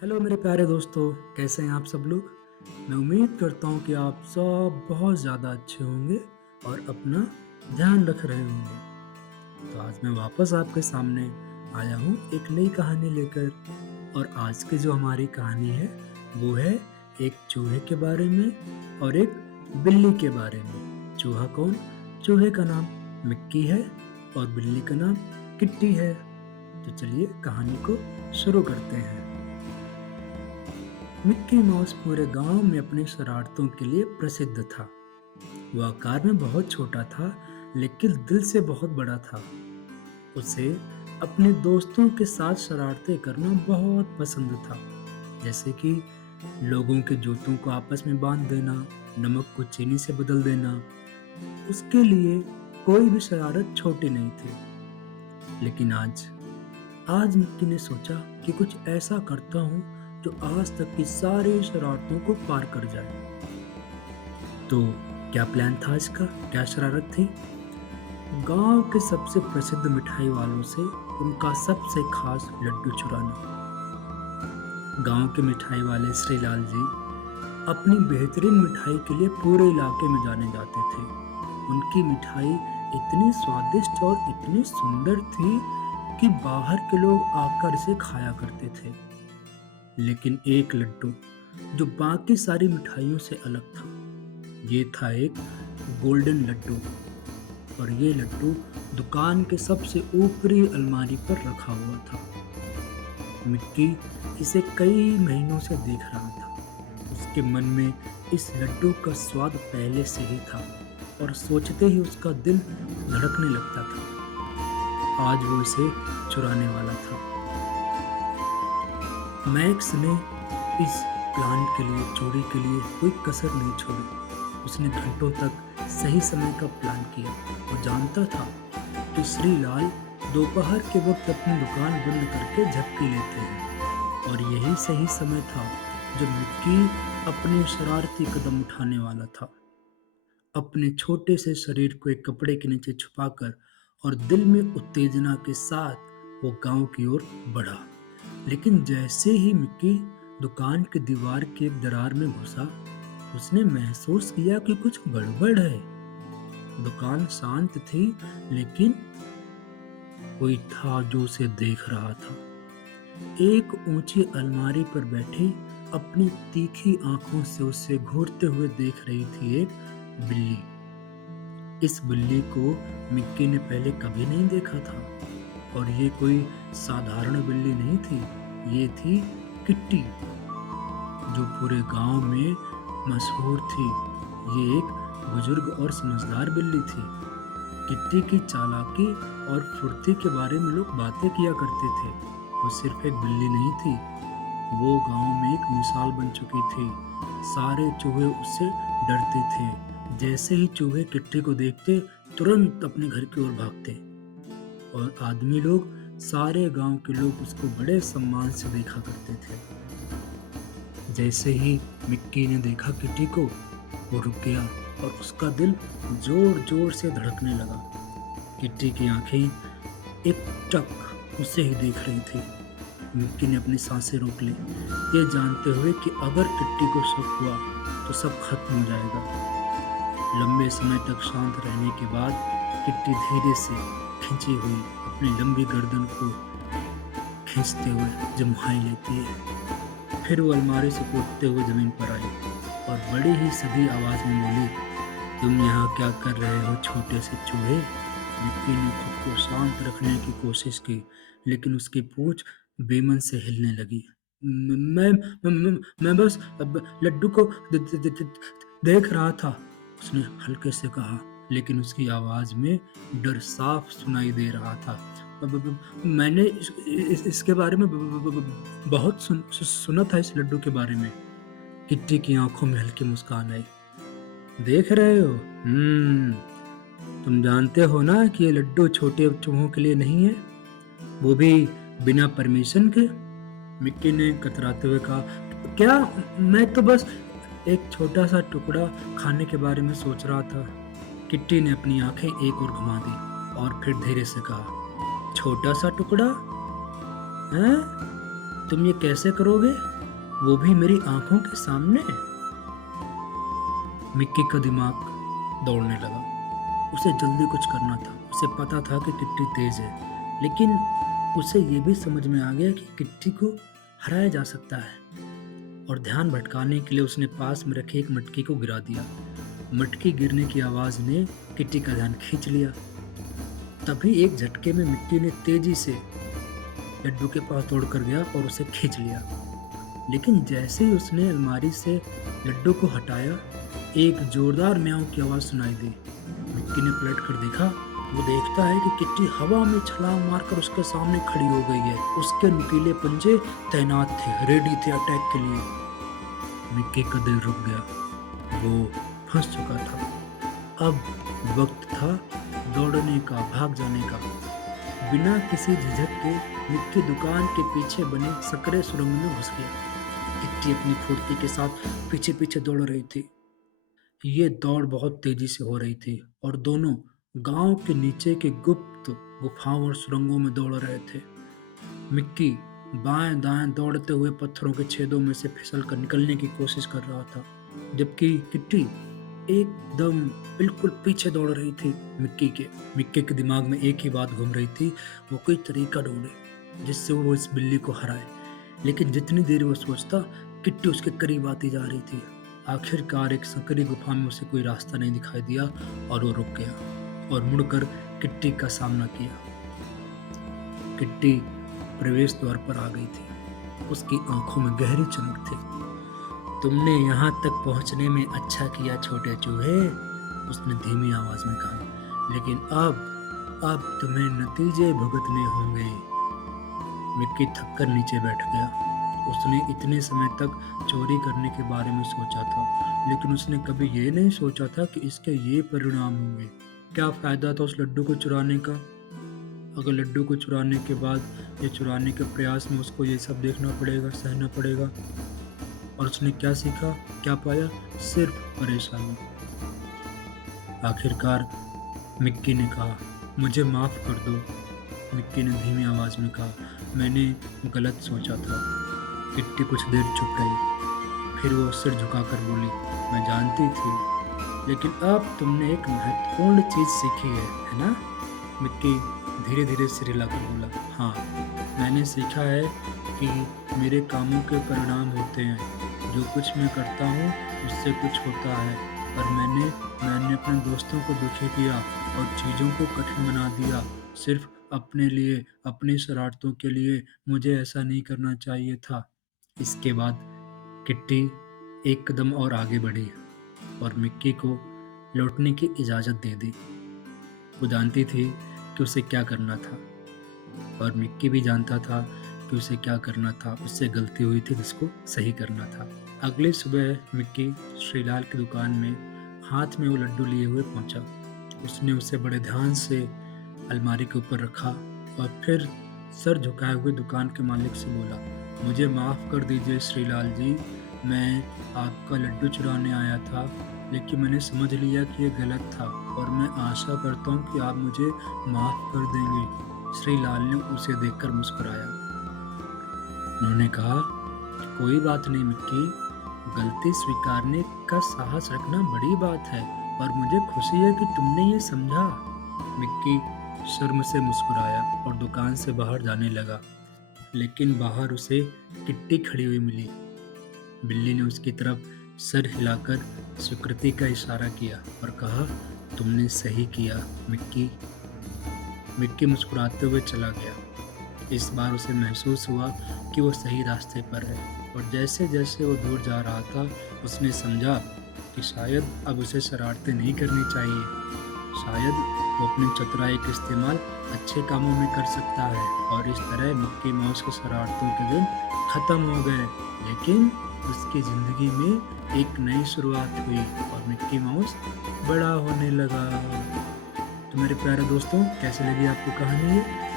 Hello मेरे प्यारे दोस्तों, कैसे हैं आप सब लोग। मैं उम्मीद करता हूँ कि आप सब बहुत ज़्यादा अच्छे होंगे और अपना ध्यान रख रहे होंगे। तो आज मैं वापस आपके सामने आया हूँ एक नई कहानी लेकर। और आज की जो हमारी कहानी है वो है एक चूहे के बारे में और एक बिल्ली के बारे में। चूहा कौन? चूहे का नाम मिक्की है और बिल्ली का नाम किट्टी है। तो चलिए कहानी को शुरू करते हैं। मिक्की माउस पूरे गांव में अपनी शरारतों के लिए प्रसिद्ध था। वह आकार में बहुत छोटा था, लेकिन दिल से बहुत बड़ा था। उसे अपने दोस्तों के साथ शरारतें करना बहुत पसंद था, जैसे कि लोगों के जूतों को आपस में बांध देना, नमक को चीनी से बदल देना। उसके लिए कोई भी शरारत छोटी नहीं थी। लेकिन आज आज मिक्की ने सोचा कि कुछ ऐसा करता हूँ जो आज तक की सारी शरारतों को पार कर जाए। तो क्या प्लान था इसका? क्या शरारत थी? गांव के सबसे प्रसिद्ध मिठाई वालों से उनका सबसे खास लड्डू चुराना। गांव के मिठाई वाले श्रीलाल जी अपनी बेहतरीन मिठाई के लिए पूरे इलाके में जाने जाते थे। उनकी मिठाई इतनी स्वादिष्ट और इतनी सुंदर थी कि बाहर के लोग आकर इसे खाया करते थे। लेकिन एक लड्डू जो बाकी सारी मिठाइयों से अलग था, ये था एक गोल्डन लड्डू। और ये लड्डू दुकान के सबसे ऊपरी अलमारी पर रखा हुआ था। मिक्की इसे कई महीनों से देख रहा था। उसके मन में इस लड्डू का स्वाद पहले से ही था और सोचते ही उसका दिल धड़कने लगता था। आज वो इसे चुराने वाला था। मैक्स ने इस प्लान के लिए, चोरी के लिए कोई कसर नहीं छोड़ी। उसने घंटों तक सही समय का प्लान किया। वो जानता था कि श्रीलाल दोपहर के वक्त अपनी दुकान बंद करके झपकी लेते हैं और यही सही समय था जब मिक्की अपने शरारती कदम उठाने वाला था। अपने छोटे से शरीर को एक कपड़े के नीचे छुपाकर और दिल में उत्तेजना के साथ वो गांव की ओर बढ़ा। लेकिन जैसे ही मिक्की दुकान की दीवार की एक दरार में घुसा, उसने महसूस किया कि कुछ गड़बड़ है। दुकान शांत थी, लेकिन कोई था जो उसे देख रहा था। एक ऊंची अलमारी पर बैठी अपनी तीखी आंखों से उसे घूरते हुए देख रही थी एक बिल्ली। इस बिल्ली को मिक्की ने पहले कभी नहीं देखा था और ये कोई साधारण बिल्ली नहीं थी। ये थी किट्टी, जो पूरे गांव में मशहूर थी। ये एक बुजुर्ग और समझदार बिल्ली थी। किट्टी की चालाकी और फुर्ती के बारे में लोग बातें किया करते थे। वो सिर्फ एक बिल्ली नहीं थी, वो गांव में एक मिसाल बन चुकी थी। सारे चूहे उससे डरते थे। जैसे ही चूहे किट्टी को देखते, तुरंत अपने घर की ओर भागते। और आदमी लोग, सारे गांव के लोग उसको बड़े सम्मान से देखा करते थे। जैसे ही मिक्की ने देखा किट्टी को, वो रुक गया और उसका दिल जोर जोर से धड़कने लगा। किट्टी की आंखें एकटक उसे ही देख रही थी। मिक्की ने अपनी सांसें रोक ली, ये जानते हुए कि अगर किट्टी को शक हुआ तो सब खत्म हो जाएगा। लंबे समय तक शांत रहने के बाद किट्टी धीरे से खिंची हुई अपनी लंबी गर्दन को खींचते हुए जम्हाई लेती है। फिर वो अलमारी से कूदते हुए जमीन पर आई और बड़ी ही सधी आवाज में बोली, तुम यहाँ क्या कर रहे हो छोटे से चूहे? मिक्की ने खुद को शांत रखने की कोशिश की, लेकिन उसकी पूंछ बेमन से हिलने लगी। मैं बस लड्डू को देख रहा था, उसने हल्के से कहा, लेकिन उसकी आवाज में डर साफ सुनाई दे रहा था। मैंने इसके बारे में बहुत सुना था, इस लड्डू के बारे में। किट्टी की आंखों में हल्की मुस्कान आई। देख रहे हो? तुम जानते हो ना कि ये लड्डू छोटे चूहों के लिए नहीं है, वो भी बिना परमिशन के। मिक्की ने कतराते हुए कहा, क्या? मैं तो बस एक छोटा सा टुकड़ा खाने के बारे में सोच रहा था। किट्टी ने अपनी आंखें एक ओर घुमा दी और फिर धीरे से कहा, छोटा सा टुकड़ा है? तुम ये कैसे करोगे, वो भी मेरी आंखों के सामने? मिक्की का दिमाग दौड़ने लगा। उसे जल्दी कुछ करना था। उसे पता था कि किट्टी तेज है, लेकिन उसे ये भी समझ में आ गया कि किट्टी को हराया जा सकता है। और ध्यान भटकाने के लिए उसने पास में रखी एक मटकी को गिरा दिया। मटकी गिरने की आवाज ने किट्टी का ध्यान खींच लिया। तभी एक झटके में मिट्टी ने तेजी से लड्डू के पास दौड़कर गया और उसे खींच लिया। लेकिन जैसे ही उसने अलमारी से लड्डू को हटाया, एक जोरदार म्याऊं की आवाज सुनाई दी। मिक्की ने पलट कर देखा। वो देखता है कि किट्टी हवा में छलांग मारकर उसके सामने खड़ी हो गई है। उसके नुकीले पंजे तैनात थे, रेडी थे अटैक के लिए। मिक्की का दिल रुक गया। वो फंस चुका था। अब वक्त था दौड़ने का, भाग जाने का। बिना किसी झिझक के मिक्की दुकान के पीछे बने सकरे सुरंग में घुस गया। किट्टी अपनी फुर्ती के साथ पीछे पीछे दौड़ रही थी। ये दौड़ बहुत तेजी से हो रही थी और दोनों गांव के नीचे के गुप्त गुफाओं और सुरंगों में दौड़ रहे थे। मिक्की बाएं दाएं दौड़ते हुए पत्थरों के छेदों में से फिसल कर निकलने की कोशिश कर रहा था, जबकि किट्टी एकदम बिल्कुल पीछे दौड़ रही थी मिक्की के दिमाग में एक ही बात घूम रही थी। वो कोई तरीका ढूंढे जिससे वो इस बिल्ली को हराए। लेकिन जितनी देर वो सोचता, किट्टी उसके करीब आती जा रही थी। आखिरकार एक संकरी गुफा में उसे कोई रास्ता नहीं दिखाई दिया और वो रुक गया और मुड़कर किट्टी का सामना किया। किट्टी प्रवेश द्वार पर आ गई थी। उसकी आंखों में गहरी चमक थी। तुमने यहाँ तक पहुँचने में अच्छा किया छोटे चूहे, उसने धीमी आवाज में कहा। लेकिन अब तुम्हें नतीजे भुगतने होंगे। मिक्की थककर नीचे बैठ गया। उसने इतने समय तक चोरी करने के बारे में सोचा था, लेकिन उसने कभी ये नहीं सोचा था कि इसके ये परिणाम होंगे। क्या फायदा था उस लड्डू को चुराने का, अगर लड्डू को चुराने के बाद या चुराने के प्रयास में उसको ये सब देखना पड़ेगा, सहना पड़ेगा। और उसने क्या सीखा, क्या पाया? सिर्फ परेशानी। आखिरकार मिक्की ने कहा, मुझे माफ कर दो। मिक्की ने धीमी आवाज में कहा, मैंने गलत सोचा था। किट्टी कुछ देर चुप रही, फिर वो सिर झुकाकर बोली, मैं जानती थी, लेकिन अब तुमने एक महत्वपूर्ण चीज सीखी है ना? मिक्की धीरे धीरे सिर हिलाकर बोला, हाँ, मैंने सीखा है कि मेरे कामों के परिणाम होते हैं। जो कुछ मैं करता हूँ उससे कुछ होता है। और मैंने अपने दोस्तों को दुखी किया और चीज़ों को कठिन बना दिया, सिर्फ अपने लिए, अपनी शरारतों के लिए। मुझे ऐसा नहीं करना चाहिए था। इसके बाद किट्टी एक कदम और आगे बढ़ी और मिक्की को लौटने की इजाज़त दे दी। वो जानती थी कि उसे क्या करना था और मिक्की भी जानता था कि उसे क्या करना था। उससे गलती हुई थी जिसको सही करना था। अगली सुबह मिक्की श्रीलाल की दुकान में हाथ में वो लड्डू लिए हुए पहुंचा। उसने उसे बड़े ध्यान से अलमारी के ऊपर रखा और फिर सर झुकाए हुए दुकान के मालिक से बोला, मुझे माफ़ कर दीजिए श्रीलाल जी, मैं आपका लड्डू चुराने आया था, लेकिन मैंने समझ लिया कि ये गलत था और मैं आशा करता हूँ कि आप मुझे माफ़ कर देंगे। श्रीलाल ने उसे देखकर मुस्कुराया। उन्होंने कहा, कोई बात नहीं मिक्की, गलती स्वीकारने का साहस रखना बड़ी बात है और मुझे खुशी है कि तुमने ये समझा। मिक्की शर्म से मुस्कुराया और दुकान से बाहर जाने लगा, लेकिन बाहर उसे किट्टी खड़ी हुई मिली। बिल्ली ने उसकी तरफ सर हिलाकर स्वीकृति का इशारा किया और कहा, तुमने सही किया मिक्की। मिक्की मुस्कुराते हुए चला गया। इस बार उसे महसूस हुआ कि वो सही रास्ते पर है और जैसे जैसे वो दूर जा रहा था, उसने समझा कि शायद अब उसे शरारतें नहीं करनी चाहिए। शायद वो अपनी चतुराई का इस्तेमाल अच्छे कामों में कर सकता है। और इस तरह मिक्की माउस की शरारतों के दिन ख़त्म हो गए, लेकिन उसकी ज़िंदगी में एक नई शुरुआत हुई और मिक्की माउस बड़ा होने लगा। तो मेरे प्यारे दोस्तों, कैसे लगी आपको कहानी ये?